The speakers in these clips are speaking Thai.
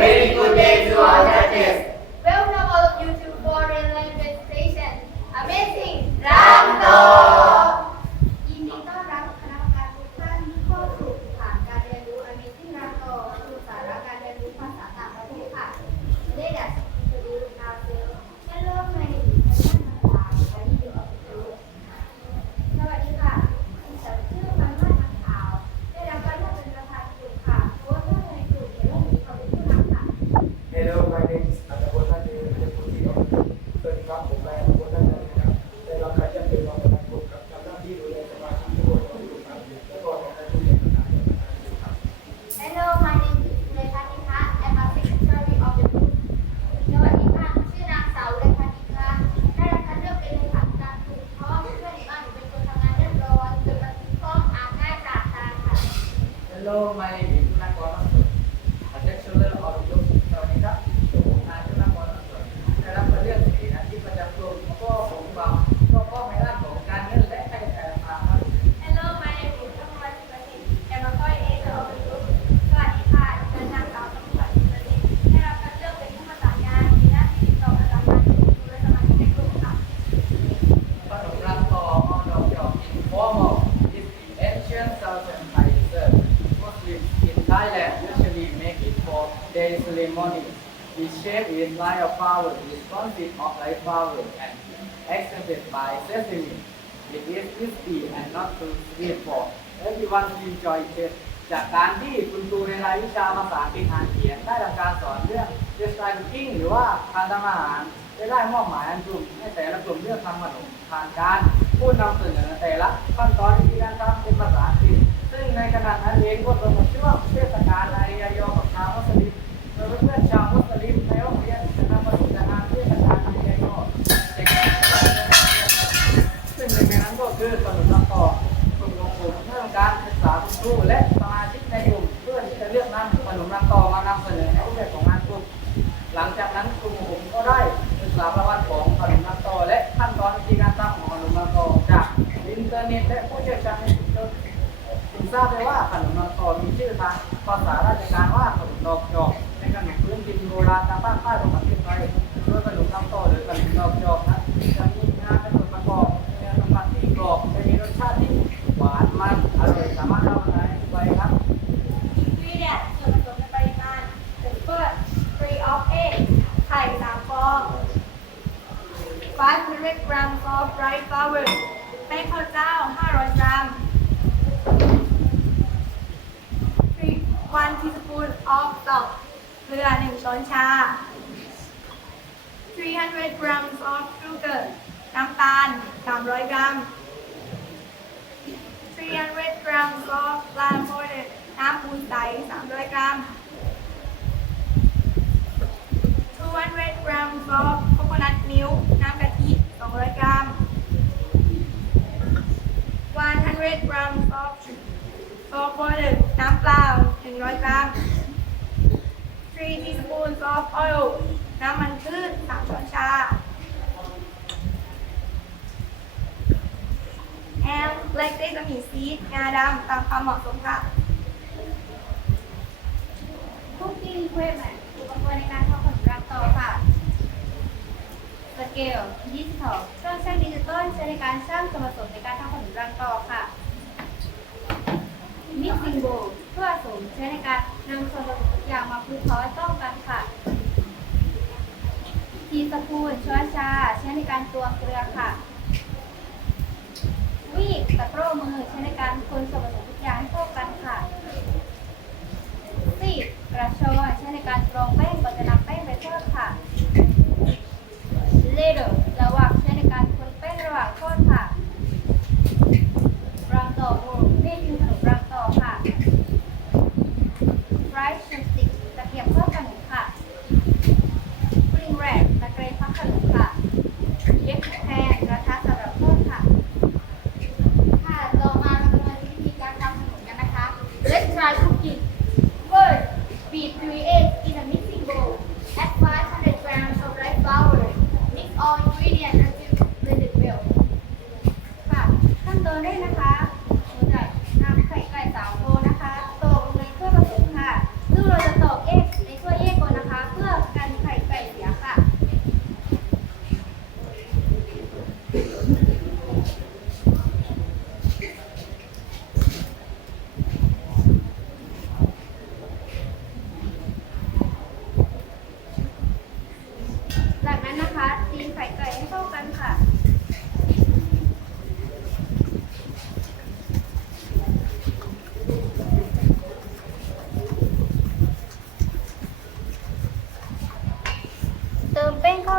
very good day to all judges. Welcome all of you to Foreign Language Station. Amazing รั my, my concept. Concept level or your system data Thailand usually make it for day ceremony. The shape is like a flower, is consist of like flower and extended by sesame. It is crispy and not too sweet for everyone to enjoy it. จากการที่คุณครูในรายวิชาภาษาอังกฤษอ่านเขียนได้ทำการสอนเรื่อง d e s t r i cooking หรือว่าการทำอาหารได้ได้มอบหมายให้กลุ่มให้แต่ละกลุ่มเลือกทำขนมผ่านการพูดนำเสนอแต่ละขั้นตอนวิธีการทำเป็นภาษาอังกฤษซึ่ง ในขณะนั้นเองก็ตรงกับช่วงเทศกาลอายยอกับชาวมุสลิมโดยเพื่อนชาวมุสลิมในโรงเรียนจะนำมาสู่งานเทศกาลอายยอเด็กซึ่งในนั้นก็คือขนมลังกอกกลุ่มของผมเพื่อการศึกษาคุณครูและ ราบได้ว่าขนมลังกอมีชื่อทางภาษาราชการว่าขนมดอกจอกเป็นขนมพื้นถิ่นโบราณทางภาคใต้ของประเทศไทยโดยขนมลังกอหรือขนมดอกจอกนั้นจะมีงานเป็นส่วนประกอบในเนื้อสัมผัสที่กรอบจะมีรสชาติที่หวานมันอร่อยสามารถรับประทาได้ทุกวัยครับ Ingredient ส่วนผสมในปริมาณ The first three of egg ไข่สามฟอง 500 grams of rice flour แป้งข้าวเจ้า 500 กรัม Three one teaspoon of salt เก ลือ 1 ช้อนชา 300 grams of sugar น้ำตาล 300 กรัม 300 grams of lime powder น้ำปูนใส 300 กรัม 200 grams of coconut milk น้ำกะทิ 200 กรัม 100 grams of salt water น้ำเปล่า 100 กรัม 3 teaspoons of oil น้ำมันพืช3ช้อนชา and black sesame seed งาดำตามความเหมาะสมค่ะ Cooking equipment อุปกรณ์ในการทำขนมรังต่อค่ะ สเกลดิจิทัลเครื่องช่างดิจิตอลใช้ในการช่างส่วนผสมในการทำขนมรังต่อค่ะ Mixing bowl เพื่อสมใช้ในการนำส่วนผสมทุกอย่างมาคลุกเคล้าให้เข้ากันค่ะทีสปูนช้อนชา ใช้ในการตวงเกลือค่ะวีกตะกร้อมือใช้ในการคนส่วนผสมทุกอย่างให้เข้ากันค่ะซีดกระชอนใช้ในการกรองแป้งก่อนจะนำแป้งไปทอดค่ะเลเดอร์ระหว่างใช้ในการคนแป้งระหว่างทอดค่ะรังต่อมูนี่คือขนมรังต่อค่ะไรซ์สติกตะเกียบทอดขนมค่ะปริงแรกตะเกียบพักขนมค่ะเย็บแพนกระทะสำหรับทอดค่ะ ค่ะ ต่อมาเราจะมาดูวิธีการทำขนมกันนะคะ Let's try cooking First beat three eggs in a mixing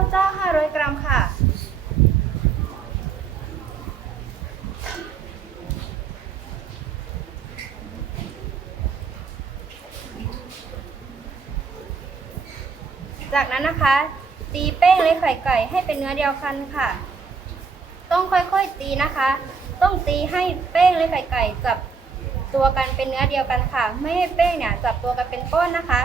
าวเจ้า 500 กรัมค่ะ จาก นะคะ ตีแป้งและไข่ไก่ให้เป็นเนื้อเดียวกันค่ะ ต้องค่อยๆตีนะคะ ต้องตีให้แป้งและไข่ไก่จับตัวกันเป็นเนื้อเดียวกันค่ะ ไม่ให้แป้งเนี่ยจับตัวกันเป็นก้อนนะคะ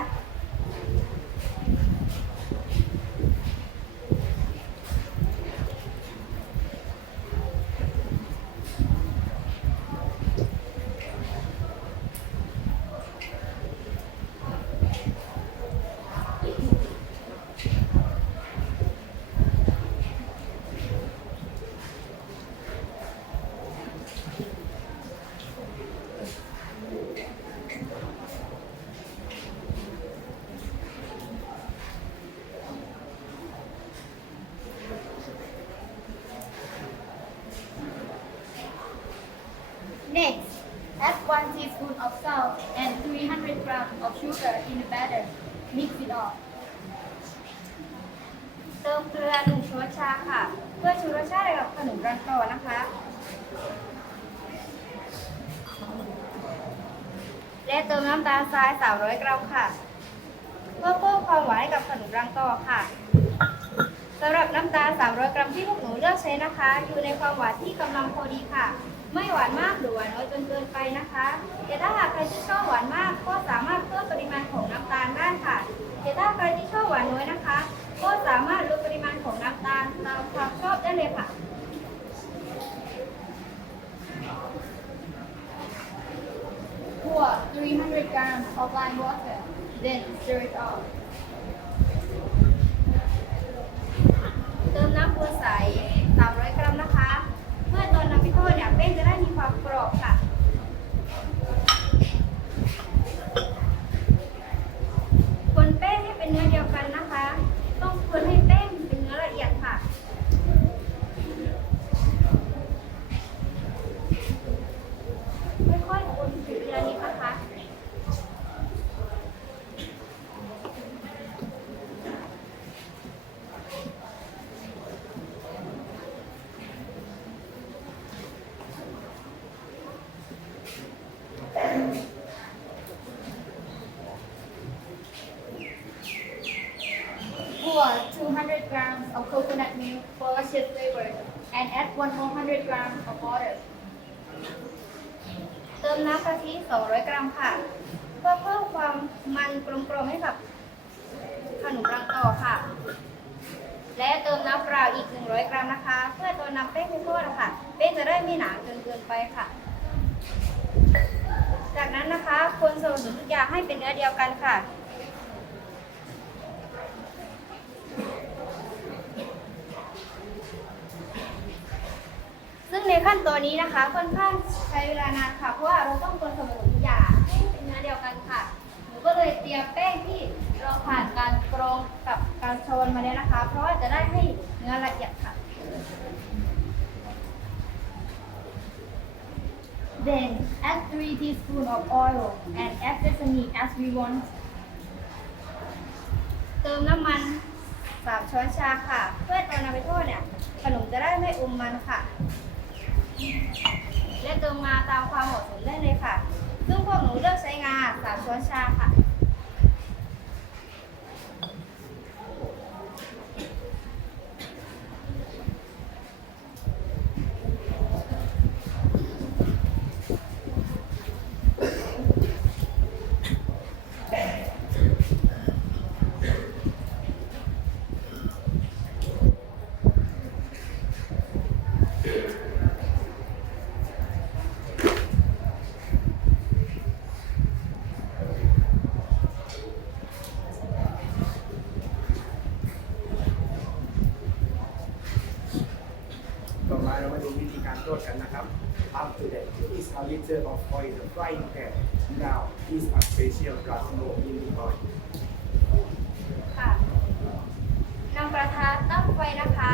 Next, add 1 teaspoon of salt and 300 grams of sugar in the batter. Mix it all. เติมเกลือหนึ่งช้อนชาค่ะ เพื่อชูรสชาติให้กับขนมรังต่อนะคะ และเติมน้ำตาลทราย 300 กรัมค่ะเพื่อเพิ่มความหวานให้กับขนมรังต่อค่ะสำหรับน้ำตาล 300 กรัมที่พวกหนูเลือกใช้นะคะ อยู่ในความหวานที่กำลังพอดีค่ะ ไม่หวานมากหรือหวานน้อยจนเกินไปนะคะแต่ถ้าหากใครที่ชอบหวานมากก็สามารถเพิ่มปริมาณของน้ำตาลได้ค่ะแต่ถ้าใครที่ชอบหวานน้อยนะคะ ก็สามารถลดปริมาณของน้ำตาลตามความชอบได้เลยค่ะ 300 grams of lime water. Then stir it all. เติมน้ำปูนใส300 กรัมนะคะ เมื่อตอนนำไปทอดเนี่ยแป้งจะได้มีความกรอบค่ะ 400กรัมพ of ลยเติมน้ำกะทิ 200 กรัมค่ะ เพื่อเพิ่มความมันกลมๆให้กับขนมปังต่อค่ะ และเติมน้ำเปล่าอีก 100 กรัมนะคะ เพื่อตัวน้ำเป้งไปทอดค่ะเป้งจะได้ไม่หนาจนเกินไปค่ะ จากนั้นนะคะ คนส่วนทุกอย่างให้เป็นเนื้อเดียวกันค่ะ ในขั้นตอนนี้นะคะค่อนข้างใช้เวลานานค่ะ เพราะว่าเราต้องคนส่วนผสมทุกอย่างให้เป็นเนื้อเดียวกันค่ะ หนูก็เลยเตรียมแป้งที่เราผ่านการกรองกับการโชนมาแล้วนะคะ เพราะว่าจะได้ให้เนื้อละเอียดค่ะ Then add 3 teaspoons of oil and add sesame as we want. เติมน้ำมันสามช้อนชาค่ะ เพื่อตอนนำไปทอดเนี่ยขนมจะได้ไม่อมมันค่ะ และเติมงาตามความเหมาะสมได้เลยค่ะ ซึ่งพวกหนูเลือกใช้งาสามช้อนชาค่ะ ต่อมาเรามาดูวิธีการทอดกันนะครับ After that is a liter of oil frying pan now is a special gas roll in the oil ค่ะนำกระทะตั้งไฟนะคะ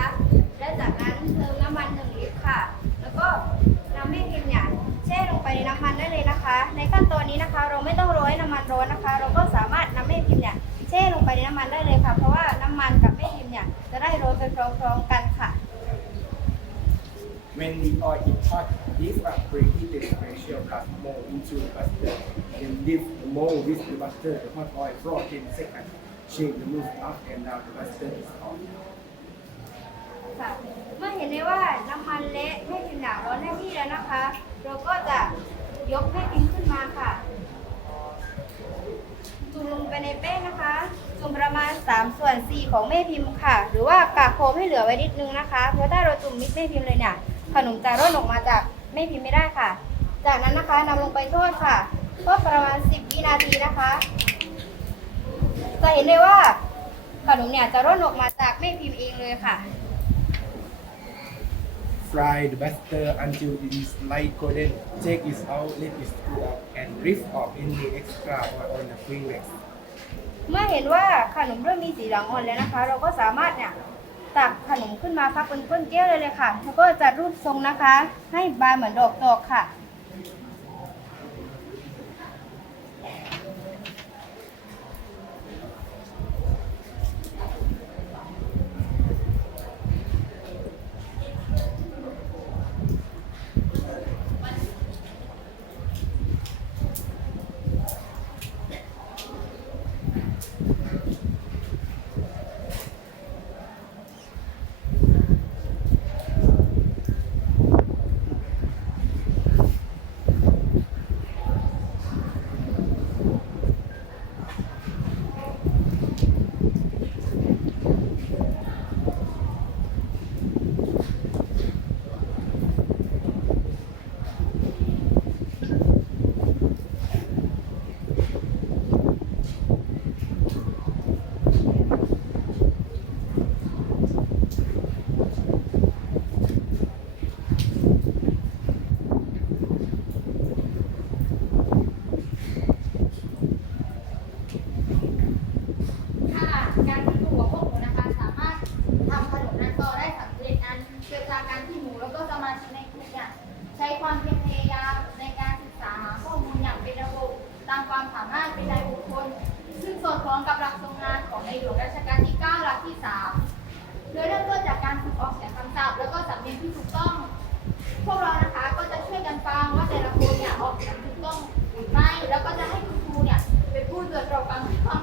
และจากนั้นเติมน้ำมันหนึ่งลิตรค่ะ แล้วก็นำแม่พิมพ์เนี่ยแช่ลงไปในน้ำมันได้เลยนะคะ ในขั้นตอนนี้นะคะ เราไม่ต้องรอให้น้ำมันร้อนนะคะ เราก็สามารถนำแม่พิมพ์เนี่ยแช่ลงไปในน้ำมันได้เลยค่ะ เพราะว่าน้ำมันกับแม่พิมพ์เนี่ยจะได้ ร้อมๆกันค่ะ When we are in hot, these are preheated special gas mold into the butter. Then lift the mold with the butter, the hot oil for 10 seconds. Shake the move up and down, the butter is hot. ค่ะเมื่อเห็นได้ว่าน้ำมันเละไม่เป็นหนาร้อนได้ที่แล้วนะคะ เราก็จะยกแม่พิมพ์ขึ้นมาค่ะ จุ่มลงไปในแป้งนะคะ จุ่มประมาณ 3 ส่วน 4 ของแม่พิมพ์ค่ะ หรือว่ากากโฟมให้เหลือไว้นิดนึงนะคะเพราะถ้าเราจุ่มมิดแม่พิมพ์เลยเนี่ยขนมจะร่นออกมาจากแม่พิมพ์ไม่ได้ค่ะ จากนั้นนะคะนำลงไปทอดค่ะ ทอดประมาณ 10 วินาทีนะคะ จะเห็นได้ว่าขนมเนี่ยจะร่นออกมาจากแม่พิมพ์เองเลยค่ะ Fry the butter until it is light golden. Take it out, let it cool off, and lift off any extra oil on the free wax. เมื่อเห็นว่าขนมเริ่มมีสีเหลืองอ่อนแล้วนะคะ เราก็สามารถเนี่ยตักขนมขึ้นมาพักบนก้นแก้วเลยเลยค่ะ แล้วก็จะรูปทรงนะคะ ให้บานเหมือนดอกตอกค่ะค่ะการที่หมูกับพวกหนูนะคะ สามารถทำขนมนันโตได้สำเร็จนั้นเกิดจากการที่หมูแล้วก็สมาชิกในกลุ่มเนี่ยใช้ความเพียรพยายามในการศึกษาหาข้อมูลอย่างเป็นระบบตามความสามารถเป็นรายบุคคล ซึ่งสอดคล้องกับหลักทรงงานของในหลวงรัชกาลที่ 9 หลักที่ 3 โดยเริ่มต้นจากการฝึกออกเสียงคำศัพท์แล้วก็สำเนียงที่ถูกต้อง พวกเรานะคะก็จะช่วยกันฟังว่าแต่ละคนเนี่ยออกเสียงถูกต้องหรือไม่ แล้วก็จะให้คุณครูเนี่ยเป็นผู้ตรวจสอบความ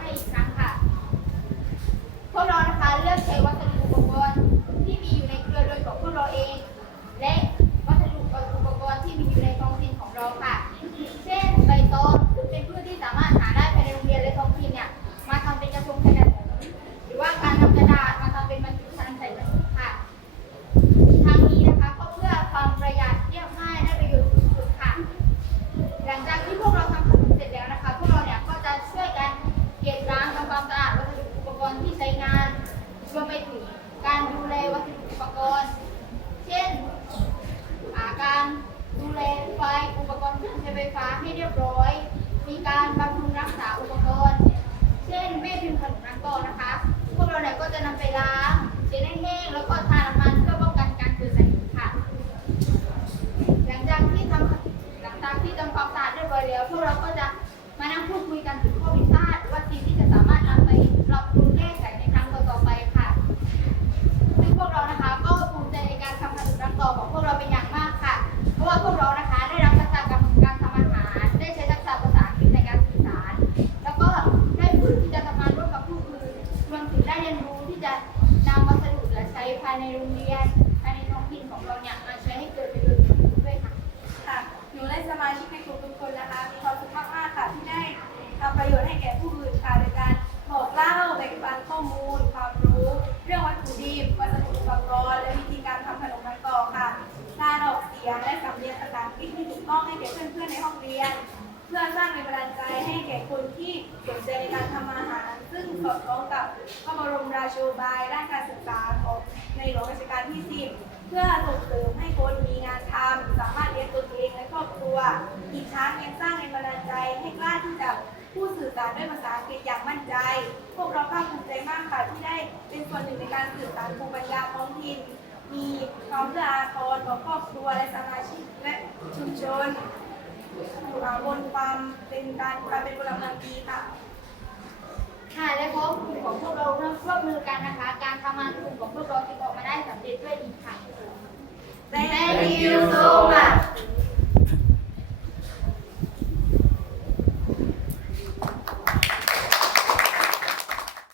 ก็จะนำ ระบรมราโชบายด้านการศึกษาของในหลวงรัชกาลที่ 10 เพื่อส่งเสริมให้คนมีงานทำสามารถเลี้ยงตัวเองและครอบครัว อีกทั้งยังสร้างแรงบันดาลใจให้กล้าที่จะพูดสื่อสารด้วยภาษาอังกฤษอย่างมั่นใจ พวกเราภาคภูมิใจมากค่ะที่ได้เป็นส่วนหนึ่งในการสื่อสารภูมิปัญญาท้องถิ่นมีความเอื้ออาทรต่อครอบครัวและสมาชิกและชุมชนบนความเป็นการการเป็นพลเมืองดีค่ะ ค่ะและพร้กลุ่มของพวกเราร่วมร่วบมือกันนะคะ การทำงานกลุ่มของพวกเราจะงออกมาได้สำเร็จด้วยดีค่ะ Thank you so much